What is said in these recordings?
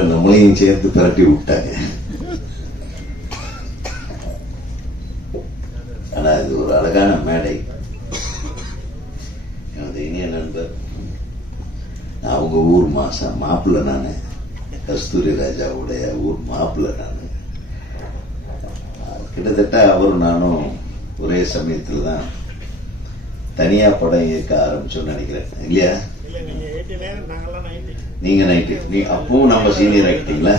முதல்ல நம்மளையும் சேர்த்து பிரட்டி விட்டாங்க. ஆனா இது ஒரு அழகான மேடை. எனது இனிய நண்பர், அவங்க ஊர் மாப்பிள்ளை நானு, கஸ்தூரி ராஜாவுடைய ஊர் மாப்பிள்ளை நானு. கிட்டத்தட்ட அவரும் நானும் ஒரே சமயத்தில் தான் தனியா படம் இயக்க ஆரம்பிச்சோம்னு நினைக்கிறேன். இல்லையா? நீங்க 90, அப்பவும் நம்ம சீனியர் ஆகிட்டீங்களா?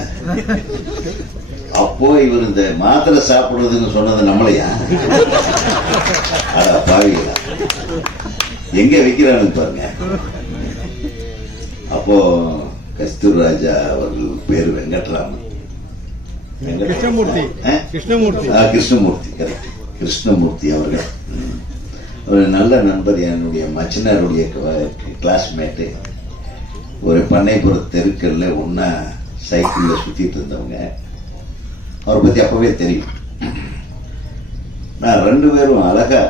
அப்போ இவர் இந்த மாத்திரை சாப்பிடுறதுன்னு சொன்னது நம்மளையா? அட பாவிங்களா, எங்க வைக்கிறான்னு பாருங்க. அப்போ கஸ்தூரி ராஜா அவர்கள் பேரு வெங்கட்ராமன், கிருஷ்ணமூர்த்தி கரெக்ட், கிருஷ்ணமூர்த்தி அவர்கள் ஒரு நல்ல நண்பர், என்னுடைய மச்சினருடைய கிளாஸ்மேட்டு. ஒரு பண்ணைப்புற தெருக்கல்ல ஒன்னா சைக்கிள்ல சுத்திட்டு இருந்தவங்க. அவரை பத்தி அப்பவே தெரியும். நான் 2 பேரும் அழகா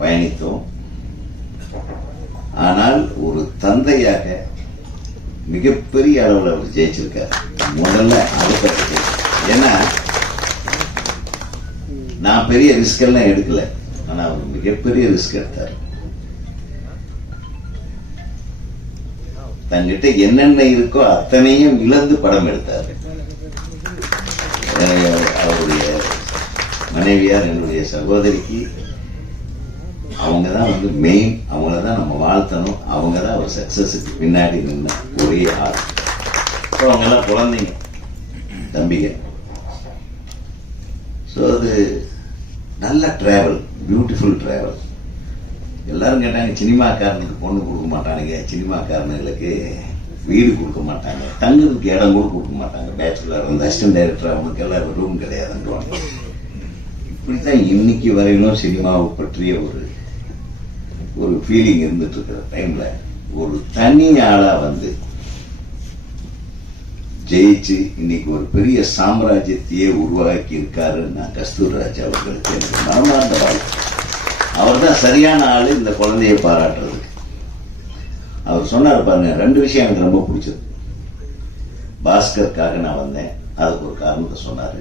பயணித்தோம். ஆனால் ஒரு தந்தையாக மிகப்பெரிய அளவில் அவர் ஜெயிச்சிருக்காரு. முதல்ல அதை பற்றி, ஏன்னா நான் பெரிய ரிஸ்க் எல்லாம் எடுக்கல, ஆனா அவர் மிகப்பெரிய ரிஸ்க் எடுத்தார். தன்கிட்ட என்னென்ன இருக்கோ அத்தனையும் இழந்து படம் எடுத்தாரு. அவருடைய மனைவியார் என்னுடைய சகோதரிக்கு அவங்கதான் மெயின், அவங்களதான் நம்ம வாழ்த்தணும். அவங்கதான் ஒரு சக்சஸுக்கு பின்னாடி நின்ன ஒரே ஆள். அவங்க எல்லாம் குழந்தைங்க, தம்பிங்க. ஸோ அது நல்ல டிராவல், பியூட்டிஃபுல் டிராவல். எல்லாரும் கேட்டாங்க, சினிமாக்காரனுக்கு பொண்ணு கொடுக்க மாட்டானுங்க, சினிமாக்காரனுங்களுக்கு வீடு கொடுக்க மாட்டாங்க, தங்குறதுக்கு இடம் கூட கொடுக்க மாட்டாங்க, பேச்சுலர் அந்த அசிஸ்டன்ட் டைரக்டர் அவனுக்கு எல்லாம் ரூம் கிடையாதுன்றாங்க. இப்படித்தான் இன்னைக்கு வரையிலும் சினிமாவை பற்றிய ஒரு ஃபீலிங் இருந்துட்டு இருக்கிற டைம்ல ஒரு தனி ஆளா ஜெயிச்சு இன்னைக்கு ஒரு பெரிய சாம்ராஜ்யத்தையே உருவாக்கி இருக்காரு. நான் கஸ்தூரி ராஜா அவர்களுக்கு எனக்கு மனமார்ந்த வாழ்க்கை. அவர் தான் சரியான ஆளு இந்த குழந்தைய பாராட்டுறதுக்கு. அவர் சொன்னார் பாருங்க, 2 விஷயம் எனக்கு ரொம்ப பிடிச்சது. பாஸ்கருக்காக நான் வந்தேன், அதுக்கு ஒரு காரணத்தை சொன்னாரு.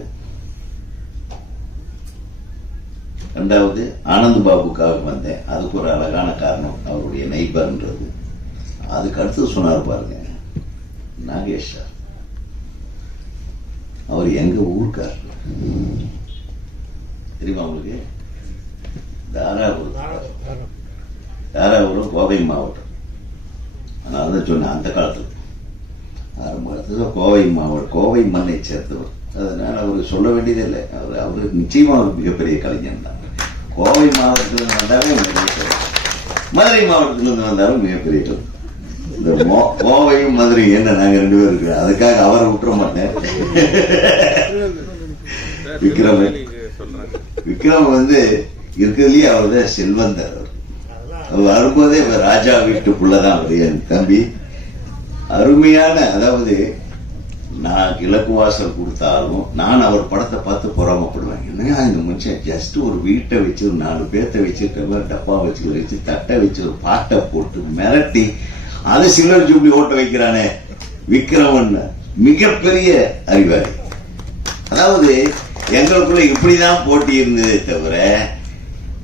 2வது ஆனந்த் பாபுக்காக வந்தேன், அதுக்கு ஒரு அழகான காரணம், அவருடைய நெய்பர்ன்றது. அதுக்கு அடுத்து சொன்னார் பாருங்க, நாகேஷ் சார், அவர் எங்க ஊருக்கார் தெரியுமா உங்களுக்கு? தாராபுரம் கோவை மாவட்டம். அதனாலதான் சொன்னேன், அந்த காலத்துல ஆரம்பத்துல கோவை மாவட்டம், கோவை மண்ணை சேர்ந்தவர். அதனால அவருக்கு சொல்ல வேண்டியதே இல்லை. அவருக்கு நிச்சயமா ஒரு மிகப்பெரிய கலைஞர் தான். கோவை மாவட்டத்திலிருந்து வந்தாலும் மதுரை மாவட்டத்திலிருந்து வந்தாலும் மிகப்பெரிய கலை. இந்த கோவையும் மதுரை என்ன நாங்க 2 பேரும் இருக்கு, அதுக்காக அவரை விட்டுற மாட்டேன். விக்ரம் இருக்கிறதுலயே அவர் தான் செல்வந்தர். அவர் வரும்போதே ராஜா வீட்டு புள்ளதான் அவர், என் தம்பி. அருமையான, அதாவது நான் கிழக்கு வாசல் கொடுத்தாலும் நான் அவர் படத்தை பார்த்து பொறாமப்படுவேன். என்னையா இந்த மனுஷன் ஜஸ்ட் ஒரு வீட்டை வச்சு, ஒரு 4 பேர்த்த வச்சுட்டு, டப்பா வச்சு தட்டை வச்சு ஒரு பாட்டை போட்டு மிரட்டி அது சில்வர் ஜூப்ளி ஓட்ட வைக்கிறானே விக்ரமன், மிகப்பெரிய அறிவாளி. அதாவது எங்களுக்குள்ள இப்படிதான் போட்டி இருந்ததே தவிர,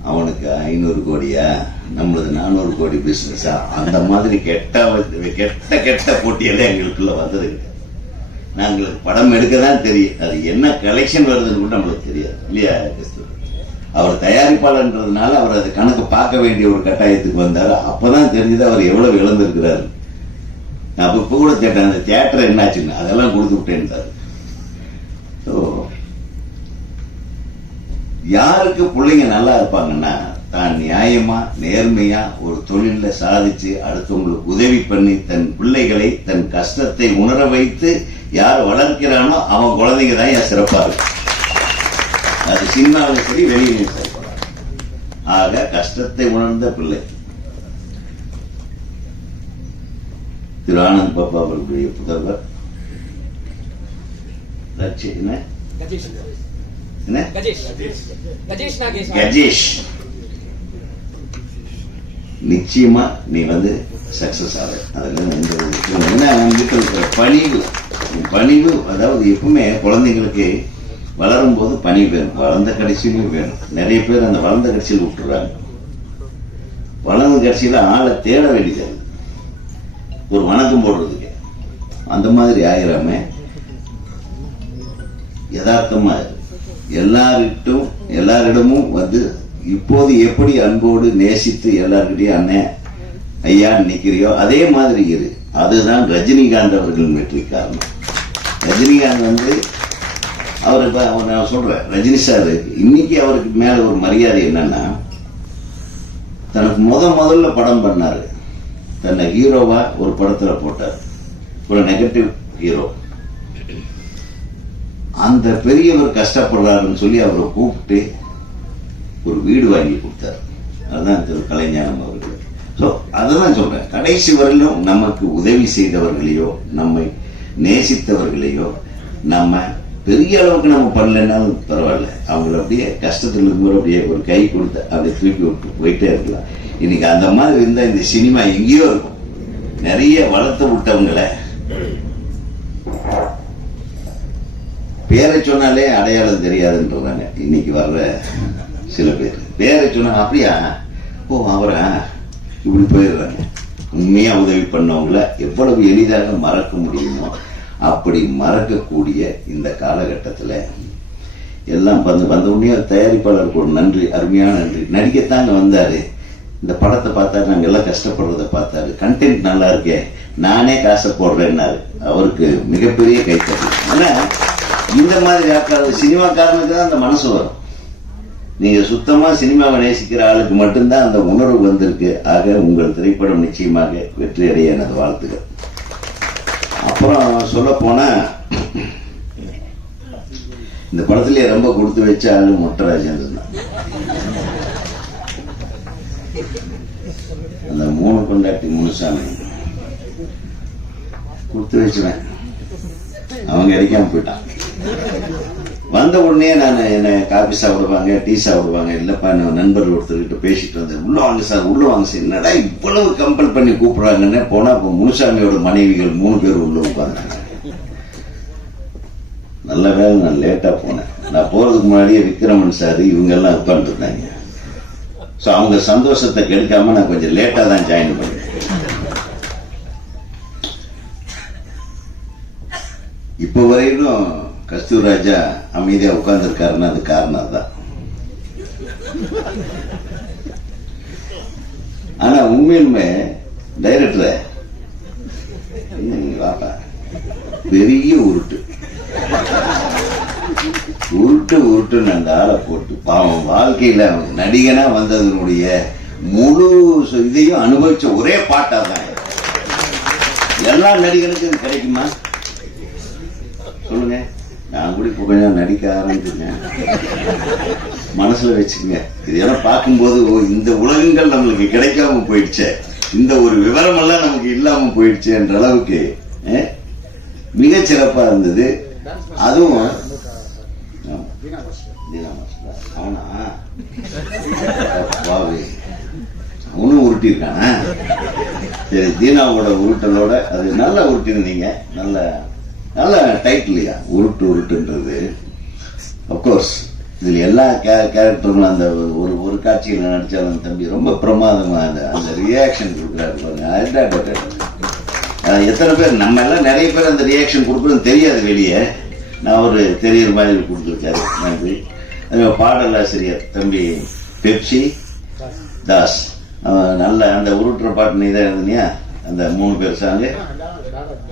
அவனுக்கு 500 கோடியா, நம்மளது 400 கோடி பிசினஸா, அந்த மாதிரி கெட்ட போட்டியெல்லாம் எங்களுக்குள்ள வந்தது. நாங்களுக்கு படம் எடுக்க தான் தெரியும், அது என்ன கலெக்ஷன் வருதுன்னு கூட நம்மளுக்கு தெரியாது, இல்லையா? அவர் தயாரிப்பாளர்ன்றதுனால அவர் அது கணக்கு பார்க்க வேண்டிய ஒரு கட்டாயத்துக்கு வந்தார். அப்பதான் தெரிஞ்சது அவர் எவ்வளவு இழந்திருக்கிறாரு. நான் இப்ப கூட கேட்டேன், அந்த தியேட்டர் என்னாச்சுன்னு, அதெல்லாம் கொடுத்து விட்டேன்ட்டாரு. யாருக்கு பிள்ளைங்க நல்லா இருப்பாங்கன்னா, தான் நியாயமா நேர்மையா ஒரு தொழில சாதிச்சு அடுத்தவங்களுக்கு உதவி பண்ணி தன் பிள்ளைகளை தன் கஷ்டத்தை உணர வைத்து யார் வளர்க்கிறானோ அவன் குழந்தைங்க தான் ஏன் சிறப்பா இருக்கு. அது சினிமாவில் சரி, வெளியிலும் சரி. ஆக கஷ்டத்தை உணர்ந்த பிள்ளை திரு ஆனந்த் பாபா அவர்களுடைய புதல்வர் கஜேஷ் நிச்சயமா நீ வந்து சக்சஸ் ஆக. அதுல ஏன்னா உங்ககிட்ட இருக்கிற பணிவு, அதாவது எப்பவுமே குழந்தைங்களுக்கு வளரும் போது பணி வேணும், வளர்ந்த கடைசியிலும் வேணும். நிறைய பேர் அந்த வளர்ந்த கடைசியில் விட்டுறாங்க. வளர்ந்த கடைசியில ஆளை தேட வேண்டியது, ஒரு வணக்கம் போடுறதுக்கு. அந்த மாதிரி ஆகிறாம யதார்த்தமா எல்லாரிடமும் வந்து இப்போது எப்படி அன்போடு நேசித்து எல்லார்கிட்டையும் அண்ணன் ஐயா நிக்கிறியோ அதே மாதிரி இரு. அதுதான் ரஜினிகாந்த் அவர்கள் வெற்றி காரணம். ரஜினிகாந்த் வந்து அவர் நான் சொல்றேன், ரஜினி சார் இன்னைக்கு அவருக்கு மேல ஒரு மரியாதை என்னன்னா, தனக்கு முதல்ல படம் பண்ணாரு, தன்னை ஹீரோவா ஒரு படத்துல போட்டார், ஒரு நெகட்டிவ் ஹீரோ. அந்த பெரியவர் கஷ்டப்படுறாருன்னு சொல்லி அவரை கூப்பிட்டு ஒரு வீடு வாங்கி கொடுத்தார். அதுதான் திரு கலைஞானம் அவர்கள். ஸோ அதுதான் சொல்றேன், கடைசி வரையிலும் நமக்கு உதவி செய்தவர்களையோ நம்மை நேசித்தவர்களையோ நம்ம பெரிய அளவுக்கு நம்ம பண்ணலன்னாலும் பரவாயில்ல, அவங்களை அப்படியே கஷ்டத்துல இருக்கும்போது அப்படியே ஒரு கை கொடுத்து அப்படியே தூக்கி விட்டு போயிட்டே இருக்கலாம். இன்னைக்கு அந்த மாதிரி இருந்தா இந்த சினிமா எங்கேயோ இருக்கும். நிறைய வளர்த்து விட்டவங்களை பேரை சொன்னாலே அடையாளம் தெரியாதுன்றாங்க. இன்னைக்கு வர்ற சில பேர் பேரை சொன்னாங்க, அப்படியா ஓ அவரா இப்படி போயிடுறாங்க. உண்மையா உதவி பண்ணவங்கள எவ்வளவு எளிதாக மறக்க முடியுமோ அப்படி மறக்கக்கூடிய இந்த காலகட்டத்தில் எல்லாம் வந்த உடனே தயாரிப்பாளருக்கு ஒரு நன்றி, அருமையான நன்றி. நடிக்கத்தாங்க வந்தாரு, இந்த படத்தை பார்த்தாரு, நாங்கள் எல்லாம் கஷ்டப்படுறதை பார்த்தாரு, கண்டென்ட் நல்லா இருக்கே, நானே காசை போடுறேன்னாரு. அவருக்கு மிகப்பெரிய கைத்தறி. ஆனா இந்த மாதிரி ஆட்கள் சினிமாக்காரனுக்கு தான் அந்த மனசு வரும். நீங்க சுத்தமா சினிமாவை நேசிக்கிற ஆளுக்கு மட்டும்தான் அந்த உணர்வு வந்திருக்கு. ஆக உங்கள் திரைப்படம் நிச்சயமாக வெற்றி அடைய எனது வாழ்த்துக்கள். அப்புறம் சொல்ல போனா இந்த படத்திலேயே ரொம்ப கொடுத்து வச்ச ஆளு மொட்டை ராஜேந்திரன் தான். அந்த 3 கொண்டாட்டி முனுசாமி கொடுத்து வச்சுவேன், அவங்க அடிக்காம போயிட்டான். வந்த உடனே நான் என்ன காபி சாப்பிடுவாங்க, டீ சாப்பிடுவாங்க, இல்லப்பா நண்பர்கள் ஒருத்தர்கிட்ட பேசிட்டு வந்தேன். உள்ள வாங்க சார், உள்ள வாங்க சார். என்னடா இவ்வளவு கம்பல் பண்ணி கூப்பிடுறாங்கன்னு போனா இப்ப முனுசாமியோட மனைவிகள் 3 பேர் உள்ள உட்கார்ந்தாங்க. நல்ல வேலை நான் லேட்டா போனேன். நான் போறதுக்கு முன்னாடியே விக்ரமன் சார் இவங்க எல்லாம் உட்கார்ந்து இருந்தாங்க. சோ அவங்க சந்தோஷத்தை கெடுக்காம நான் கொஞ்சம் லேட்டா தான் ஜாயின் பண்ணேன். இப்ப வரையிலும் கஸ்தூராஜா அமைதியா உட்கார்ந்து இருக்காருன்னா அது காரணம் தான். ஆனா உண்மையிலுமே டைரக்டர் பெரிய உருட்டுன்னு அந்த ஆளை போட்டு பாவம் வாழ்க்கையில நடிகனா வந்ததனுடைய முழு இதையும் அனுபவிச்ச ஒரே பாட்டா தான். எல்லா நடிகனுக்கும் இது கிடைக்குமா சொல்லுங்க? நான் கூட இப்போ கொஞ்சம் நடிக்க ஆரம்பிச்சிருக்கேன், மனசுல வச்சுக்கங்க. இதெல்லாம் பார்க்கும்போது இந்த உலகங்கள் நம்மளுக்கு கிடைக்காம போயிடுச்சு, இந்த ஒரு விவரம் எல்லாம் நமக்கு இல்லாம போயிடுச்சு என்ற அளவுக்கு மிக சிறப்பா இருந்தது. அதுவும் அவனா அவனும் உருட்டி இருக்கானா? சரி, தீனாவோட உருட்டலோட அது நல்லா உருட்டிருந்தீங்க. நல்ல டைட்டில்லையா உருட்டுன்றது. அப்கோர்ஸ் இதுல எல்லா கேரக்டரும் அந்த ஒரு காட்சியில் நடிச்சாலும் தம்பி ரொம்ப பிரமாதமா அந்த ரியாக்ஷன் கொடுக்குறாரு. எத்தனை பேர் நம்ம எல்லாம் நிறைய பேர் அந்த ரியாக்ஷன் கொடுக்குறது தெரியாது வெளியே. நான் ஒரு தெரியுற மாதிரி கொடுத்துருக்காரு. நன்றி. பாடலாசிரியர் தம்பி பெப்சி தாஸ் நல்ல அந்த உருட்டுற பாட்டு நீ தான் இருந்தீங்க. அந்த 3 பேர் சாங்க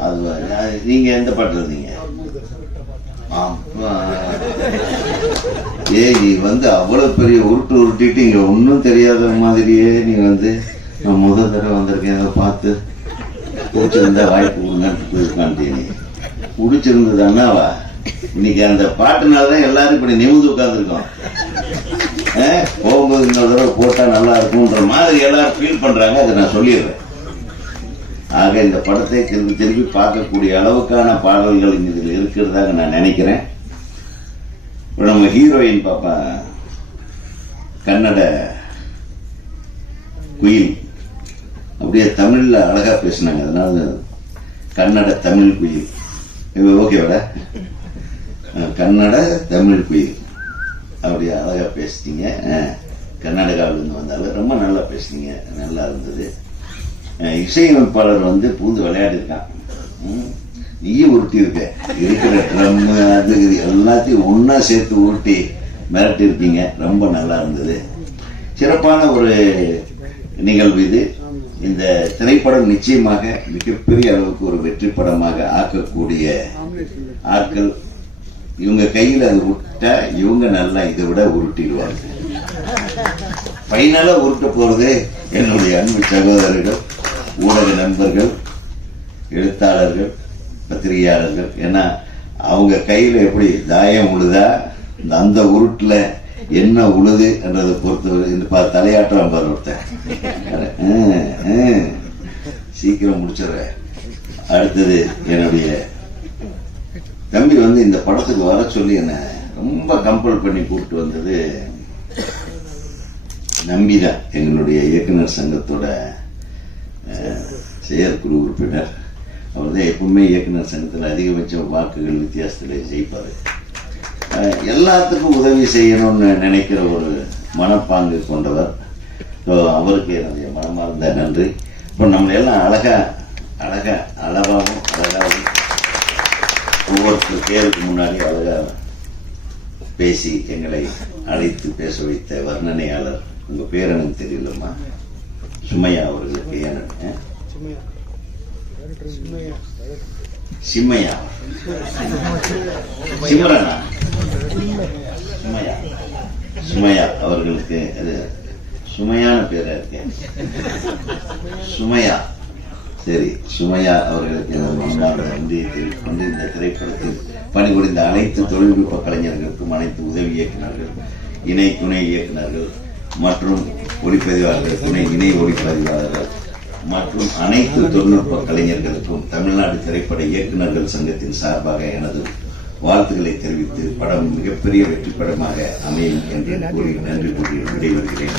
அது நீங்க எந்த பாட்டு இருந்தீங்க? நீ வந்து அவ்வளவு பெரிய உருட்டிட்டு இங்க ஒன்னும் தெரியாத மாதிரியே நீ வந்து நான் முதல் தடவை வந்திருக்கேன், அதை பார்த்து பிடிச்சிருந்தா வாய்ப்பு கொடுங்கன்னு போயிருக்கான்ட்டீங்க. பிடிச்சிருந்தது அண்ணாவா? இன்னைக்கு அந்த பாட்டுனாலதான் எல்லாரும் இப்படி நிமிந்து உட்கார்ந்துருக்கோம். போகும்போது இன்னொரு தடவை போட்டா நல்லா இருக்கும்ன்ற மாதிரி எல்லாரும் ஃபீல் பண்றாங்க. அதை நான் சொல்லிடுறேன். ஆக இந்த படத்தை திரும்பி பார்க்கக்கூடிய அளவுக்கான பாடல்கள் இதில் இருக்கிறதாக நான் நினைக்கிறேன். இப்போ நம்ம ஹீரோயின் பாப்பா கன்னட குயில் அப்படியே தமிழ்ல அழகா பேசினாங்க. அதனால கன்னட தமிழ் குயில். ஓகேவாடா? கன்னட தமிழ் குயில் அப்படியே அழகா பேசிட்டீங்க. கர்நாடகாவிலிருந்து வந்தாலும் ரொம்ப நல்லா பேசுனீங்க, நல்லா இருந்தது. இசையமைப்பாளர் வந்து பூந்து விளையாடிருக்கான். நீயும் உருட்டி இருக்க, இருக்கிற ட்ரம் அது இது எல்லாத்தையும் ஒன்னா சேர்த்து உருட்டி மிரட்டி இருக்கீங்க. ரொம்ப நல்லா இருந்தது. சிறப்பான ஒரு நிகழ்வு இது. இந்த திரைப்படம் நிச்சயமாக மிகப்பெரிய அளவுக்கு ஒரு வெற்றி படமாக ஆக்கக்கூடிய ஆட்கள் இவங்க கையில் அது விட்டா இவங்க நல்லா இதை விட உருட்டிடுவாங்க. ஃபைனலா உருட்ட போறது என்னுடைய அன்பு சகோதரர்கள், ஊடக நண்பர்கள், எழுத்தாளர்கள், பத்திரிகையாளர்கள். ஏன்னா அவங்க கையில எப்படி தாயம் உழுதா அந்த உருட்டுல என்ன உழுது என்றதை பொறுத்தவரை இந்த தலையாட்டம் பாரு ஒருத்தன். சீக்கிரம் முடிச்சிடுற. அடுத்தது என்னுடைய தம்பி வந்து இந்த படத்துக்கு வர சொல்லி என்ன ரொம்ப கம்பல் பண்ணி கூப்பிட்டு வந்தது நம்பிதான், எங்களுடைய இயக்குனர் சங்கத்தோட செயற்குழு உறுப்பினர். அவர் தான் எப்பவுமே இயக்குனர் சங்கத்தில் அதிகபட்ச வாக்குகள் வித்தியாசத்தில் ஜெயிப்பார். எல்லாத்துக்கும் உதவி செய்யணும்னு நினைக்கிற ஒரு மனப்பாங்கு கொண்டவர். அவருக்கு என்னுடைய மனமார்ந்த நன்றி. இப்போ நம்மளை எல்லாம் அளவாகவும் அழகாகவும் ஒவ்வொருத்தர் பேருக்கு முன்னாடி அழகாக பேசி எங்களை அழைத்து பேச வைத்த வர்ணனையாளர், உங்க பேர் எனக்கு தெரியலம்மா, சுமையா அவர்களுக்கு சிம்மையா சிம்ரனா சுமையா அவர்களுக்கு அது சுமையான பேரா இருக்கு. சுமையா, சரி, சுமையா அவர்களுக்கு மனமார்ந்த நன்றியை தெரிவித்துக் கொண்டு இந்த திரைப்படத்தில் பணிபுரிந்த அனைத்து தொழில்நுட்ப கலைஞர்களுக்கும், அனைத்து உதவி இயக்குநர்கள், இணை துணை இயக்குநர்கள் மற்றும் ஒளிப்பதிவாளர்கள், துணை இணை ஒளிப்பதிவாளர்கள் மற்றும் அனைத்து தொழில்நுட்ப கலைஞர்களுக்கும் தமிழ்நாடு திரைப்பட இயக்குநர்கள் சங்கத்தின் சார்பாக எனது வாழ்த்துக்களை தெரிவித்து படம் மிகப்பெரிய வெற்றி படமாக அமையும் என்று கூறி நன்றி கூறி விடைபெறுகிறேன்.